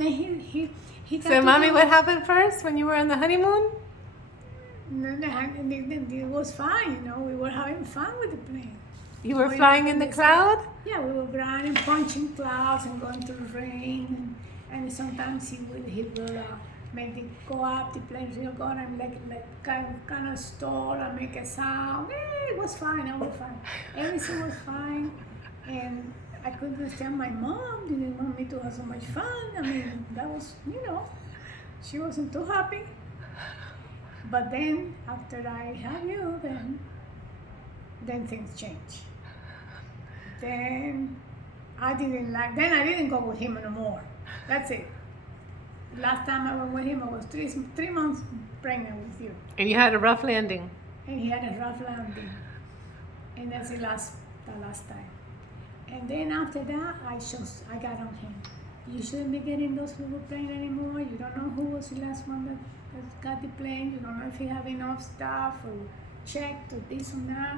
and then he got So, to Mommy, go- what happened first when you were on the honeymoon? It was fine, you know. We were having fun with the plane. You were Going flying up in the sky. cloud? Yeah, we were flying and punching clouds and going through rain, and sometimes he would make it go up. The plane will go and like kind of stall and make a sound. It was fine. All was fine. Everything was fine, and I could understand my mom didn't want me to have so much fun. I mean, that was, you know, she wasn't too happy. But then after I have you, then things change. Then I didn't go with him anymore. That's it. Last time I went with him, I was 3 months pregnant with you, And you had a rough landing. and he had a rough landing, and that's the last time. And then after that, I got on him. You shouldn't be getting those little planes anymore. You don't know who was the last one that got the plane. You don't know if you have enough stuff or checked or this or that.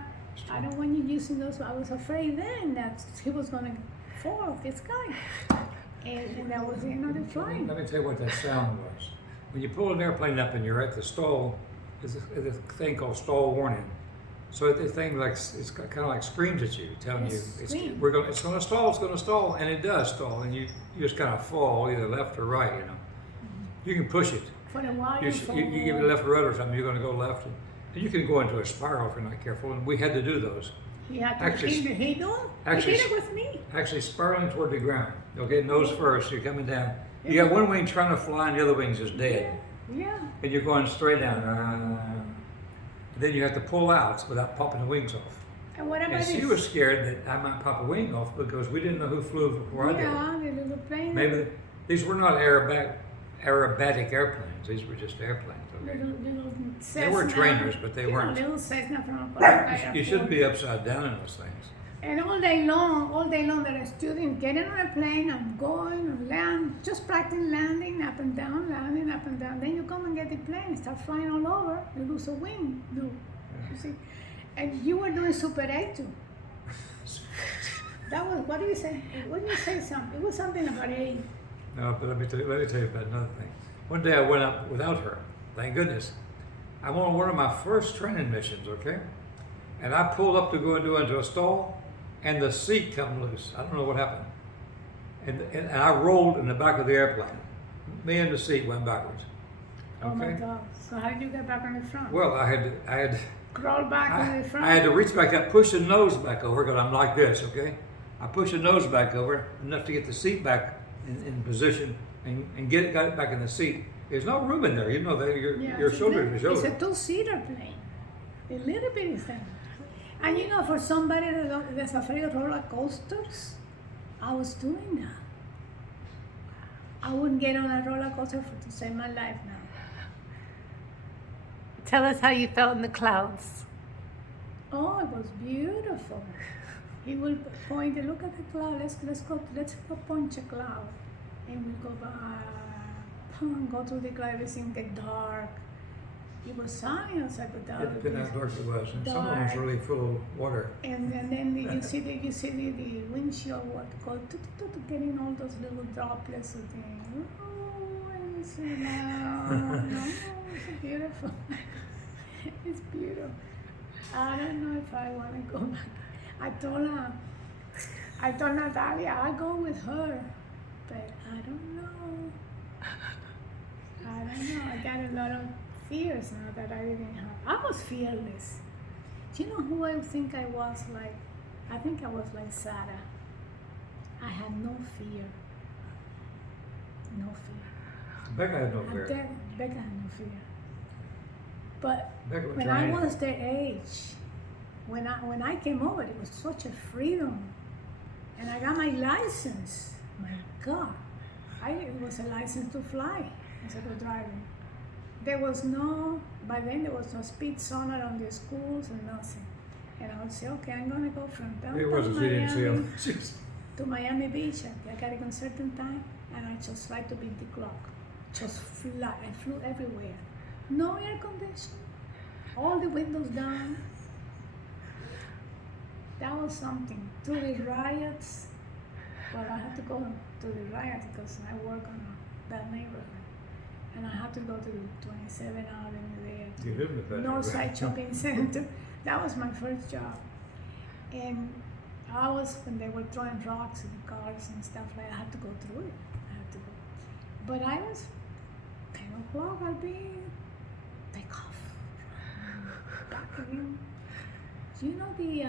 I don't want you using those. I was afraid then that he was going to fall off the sky. And that was the end of the flying. Let me tell you what that sound was. When you pull an airplane up and you're at the stall, there's a thing called stall warning. So the thing it's kind of like screams at you, telling you it's going to stall, and it does stall, and you just kind of fall either left or right. You know, you can push it. For a while, You give it left rudder or something, you're going to go left, and you can go into a spiral if you're not careful. And we had to do those. He had to. Actually- He did it with me. Actually, spiraling toward the ground. Okay, nose first. You're coming down. You got one wing trying to fly, and the other wing's just dead. Yeah. And you're going straight down. Then you have to pull out without popping the wings off. And what about And she this? was scared that I might pop a wing off because we didn't know who flew before I did. Yeah, the little plane. Maybe these were not aerobatic airplanes. These were just airplanes. Okay? Little They were Cessna. trainers, but they weren't. Little Cessna from a You shouldn't be upside down in those things. And all day long, there are students getting on a plane and going and land, just practicing landing up and down, landing up and down. Then you come and get the plane, start flying all over, you lose a wing, you see. And you were doing Super 8 too. That was, what did you say? What did you say something? It was something about 8. No, but let me tell you about another thing. One day I went up without her. Thank goodness. I'm on one of my first training missions, okay? And I pulled up to go into a stall, and the seat come loose. I don't know what happened. And I rolled in the back of the airplane. Me and the seat went backwards. Okay? Oh my God. So how did you get back on the front? Well, I had Crawl back on the front? I had to reach back up, push the nose back over, because I'm like this, okay? I pushed the nose back over enough to get the seat back in position and got it back in the seat. There's no room in there, you know that your shoulder to shoulder. It's a two-seater plane. A little bitty thing. And you know, for somebody that's afraid of roller coasters, I was doing that. I wouldn't get on a roller coaster to save my life now. Tell us how you felt in the clouds. Oh, it was beautiful. He will point, look at the cloud, let's go punch a cloud. And we go by, go through the cloud, everything get dark. It was sunny outside, but dark. It depended how dark it was, and some of them was Dark. really full of water. And then you see the windshield getting all those little droplets of things. Oh, I see now. No, it's beautiful. It's beautiful. I don't know if I want to go back. I told Natalia I'll go with her, but I don't know. I got a lot of fears now that I didn't have. I was fearless. Do you know who I think I was like? I think I was like Sarah. I had no fear. No fear. Becca had no And fear. then Becca had no fear. But Becca would when try I anything. was their age, when I came over, it was such a freedom. And I got my license. My God. It was a license to fly instead of driving. There was by then there was no speed sonar on the schools and nothing. And I would say, okay, I'm gonna go from It downtown wasn't, she didn't see Miami him. to Miami Beach. I got a certain time, and I just tried to beat the clock. Just fly. I flew everywhere. No air conditioning. All the windows down. That was something. Through the riots. Well, I had to go to the riots because I work on that neighborhood. And I had to go to 27 Avenue there. You lived with that. Northside Shopping Center. That was my first job. And I was, when they were throwing rocks at the cars and stuff like that, I had to go through it. I had to go. But I was 10 o'clock, I'll be take off. Back again. Do you know the,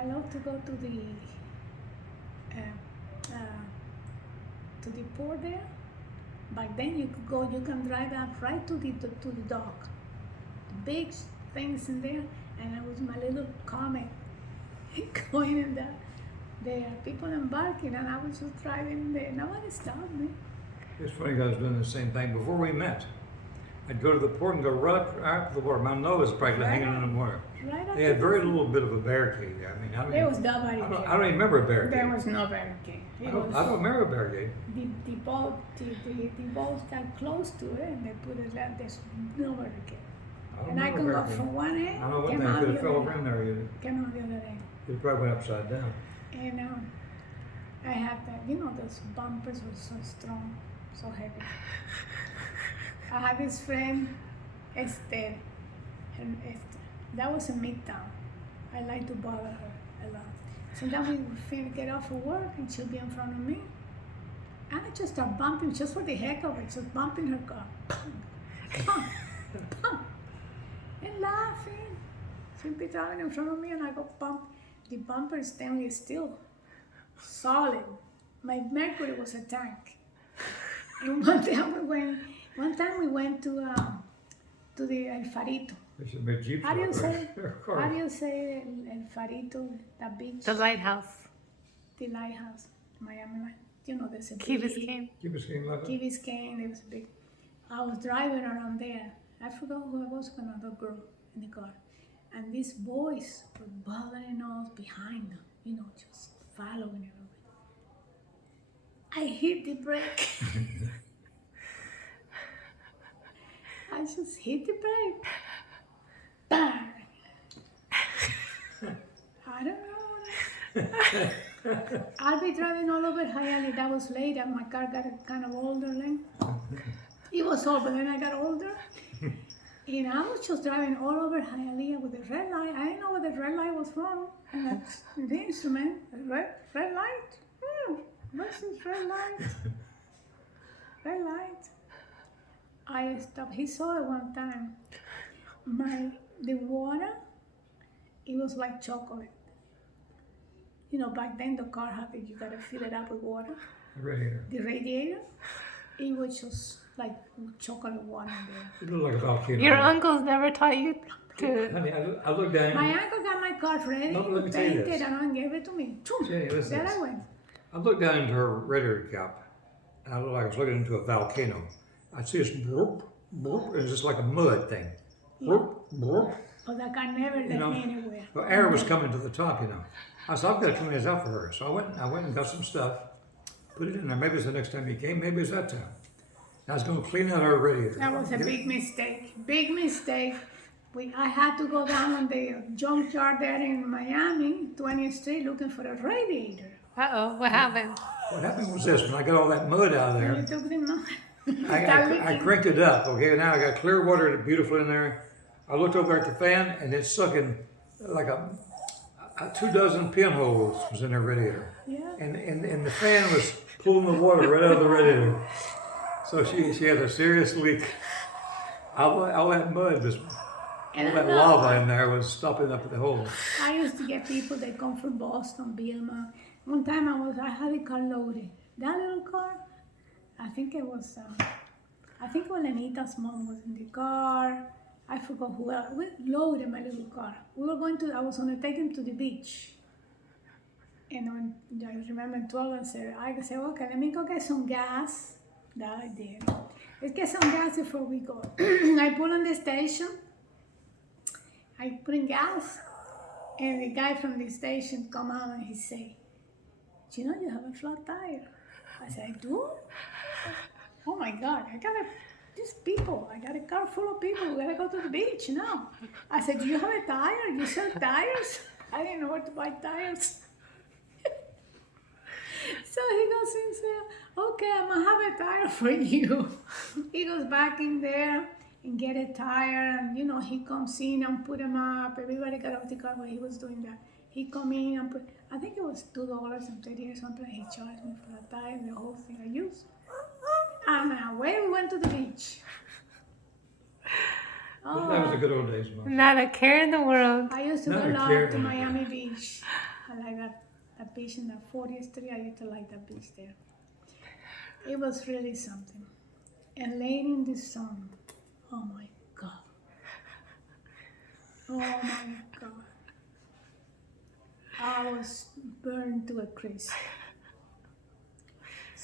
I love to go to the port there. Back then you could go, you can drive up right to the dock. The big things in there, and I was my little comet going in the people embarking, and I was just driving there. Nobody stopped me. It's funny, I was doing the same thing before we met. I'd go to the port and go right up to the water. My nose was practically Right hanging in the water. Right up They to had the- very little bit of a barricade there. I mean, I don't, There even, was nobody I don't, there. I don't even remember a barricade. There was no barricade. I don't remember a barricade. The boats got close to it, and they put it there. There's no barricade. I don't And I remember can a go barricade. from one I end, don't know what came thing out could the have fell other over in end, there. came out the other end. It probably went upside down. And I had that, those bumpers were so strong, so heavy. I had this friend, Esther, and Esther. That was in Midtown. I like to bother her a lot. Sometimes we would get off of work and she'll be in front of me. And I just start bumping just for the heck of it, just bumping her car. Pump, pump, and laughing. She'll be driving in front of me and I go bump. The bumper is stainless steel, solid. My mercury was a tank. And one time we went to the El Farito. They should make jeeps How do you out say? there. How do you say El Farito, that beach? The lighthouse. The lighthouse, Miami. There's a Key big- Biscayne. Keep us getting left. Key Biscayne, there was a big. I was driving around there. I forgot who I was, another girl in the car. And these boys were bothering us behind them, just following everybody. I hit the brake. I just hit the brake. Bang! I don't know. I'll be driving all over Hialeah. That was late, and my car got kind of older then. It was old, but then I got older. And I was just driving all over Hialeah with the red light. I didn't know where the red light was from. And that's the instrument, the red light. What's this red light? Red light. I stopped. He saw it one time. The water, it was like chocolate. Back then the car had it, you gotta fill it up with water. Radiator. The radiator, it was just like chocolate water in there. It looked like a volcano. Your uncles never taught you to. Honey, I looked down. My uncle got my car ready, No, let me tell you painted, this. and gave it to me. Jenny, listen to There this. I went. I looked down into her radiator cap, and I looked like I was looking into a volcano. I'd see this bloop, bloop, and it's just like a mud thing. Bloop, bloop. But that car never left me anywhere. The air was coming to the top, I said, I've got to clean this out for her. So I went and got some stuff, put it in there. Maybe it's the next time he came, maybe it's that time. I was going to clean out her radiator. That was a big mistake. Big mistake. I had to go down on the junkyard there in Miami, 20th Street, looking for a radiator. Uh-oh, what happened? What happened was this, when I got all that mud out of And there, you took the money. I cranked it up, okay? Now I got clear water beautiful in there. I looked over at the fan, and it's sucking like a 24 pinholes was in the radiator. Yeah. And the fan was pulling the water right out of the radiator. So she had a serious leak. All that mud was, all that lava in there was stopping up the hole. I used to get people that come from Boston, Bielma. One time I had a car loaded. That little car, I think when Anita's mom was in the car, I forgot who else. We loaded my little car. I was going to take him to the beach. And when I remember 12, I said, okay, let me go get some gas. That I did. Let's get some gas before we go. I pull in the station. I put in gas. And the guy from the station come out and he say, you have a flat tire. I said, I do? Oh my God, I got a car full of people. We gotta go to the beach now. I said, do you have a tire? You sell tires? I didn't know where to buy tires. So he goes and says, okay, I'm gonna have a tire for you. He goes back in there and get a tire, and he comes in and put him up. Everybody got off the car while he was doing that. He come in and put, I think it was $2.30 or something. He charged me for the tire and the whole thing I used. And away we went to the beach. That was the good old days, Mom. Not a care in the world. I used to go Not a a care lot to in the Miami Beach. I like that beach in the 40th Street. I used to like that beach there. It was really something. And laying in the sun. Oh my God. Oh my God. I was burned to a crisp.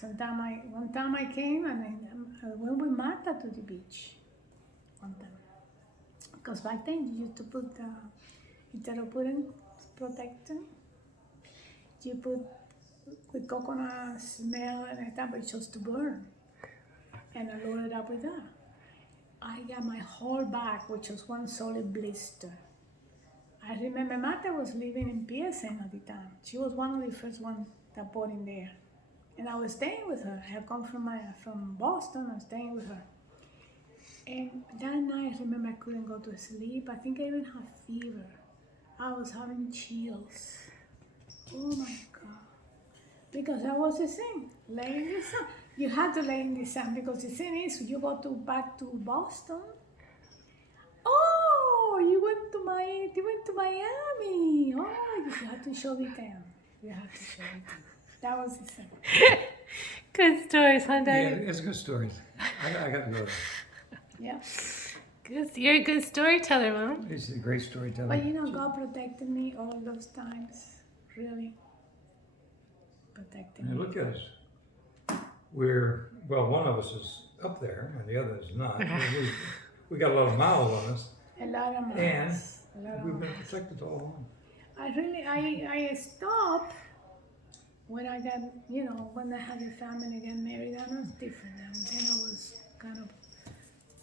One time I came and I went with Martha to the beach. One time. Because back then you used to put, instead of putting protectant, you put with coconut smell and that, but just to burn. And I loaded up with that. I got my whole back, which was one solid blister. I remember Martha was living in PSN at the time. She was one of the first ones that bought in there. And I was staying with her. I had come from Boston and staying with her. And that night, I remember I couldn't go to sleep. I think I even had fever. I was having chills. Oh my God. Because that was the thing, laying in the sun. You had to lay in the sun because the thing is, you go back to Boston. Oh, you went to Miami. Oh, you had to show the town. You had to show the town. That was the thing. Good stories, huh, Yeah, Daddy? it's good stories. I got to go there. Yeah. Good. You're a good storyteller, Mom. He's a great storyteller. But God protected me all those times. Really. Protected And me. look at us. One of us is up there and the other is not. We got a lot of miles on us. A lot of miles. And A lot of we've been miles. protected all along. I stopped when I got, when I had a family, got married. I was different now. Then I was kind of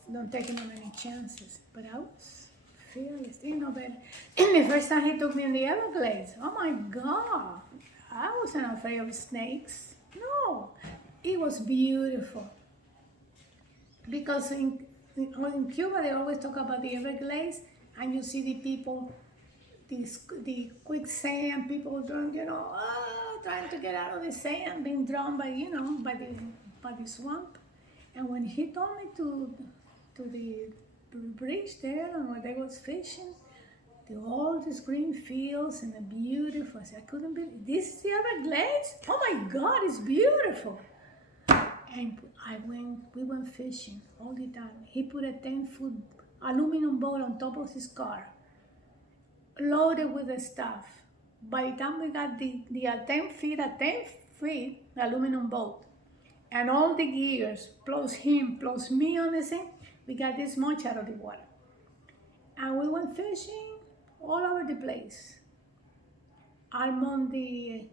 not taking on any chances. But I was fearless, but the first time he took me in the Everglades, oh my God, I wasn't afraid of snakes. No, it was beautiful. Because in Cuba, they always talk about the Everglades, and you see the people, the quicksand, people trying to get out of the sand, being drowned by the swamp. And when he told me to the bridge there, and where they was fishing, all these green fields and the beautiful. I said, I couldn't believe this is the Everglades. Oh my God, it's beautiful. And we went fishing all the time. He put a 10-foot aluminum boat on top of his car, loaded with the stuff. By the time we got the 10 feet aluminum boat, and all the gears, plus him, plus me on the thing, we got this much out of the water. And we went fishing all over the place. Among the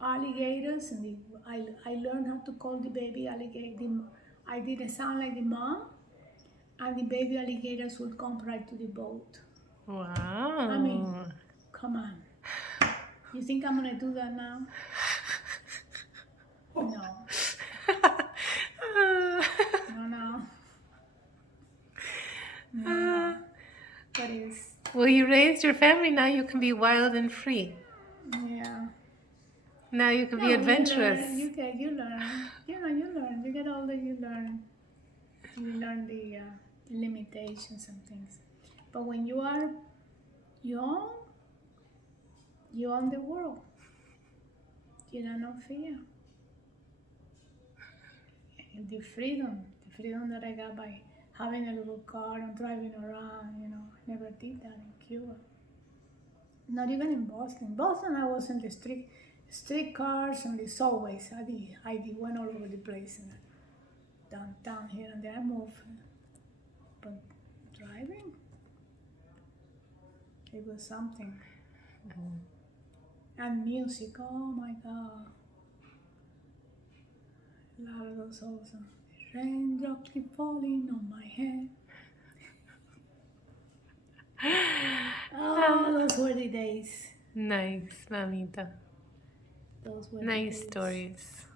alligators, and I learned how to call the baby alligator. I didn't sound like the mom, and the baby alligators would come right to the boat. Wow. I mean, come on. You think I'm gonna do that now? No. No. But it's, Well, you raised your family. Now you can be wild and free. yeah. Now you can be No, adventurous. You learn. You learn. You get older, you learn. You learn the limitations and things. But when you are young, you own the world. You don't know fear. And the freedom that I got by having a little car and driving around, I never did that in Cuba. Not even in Boston. Boston, I was in the street cars and the subways. I went all over the place in downtown here and there. I moved. But driving, it was something. And music, oh my God. A lot of those also. Raindrops keep falling on my head. Oh, those were the days. Nice, mamita. Those were the Nice days. stories.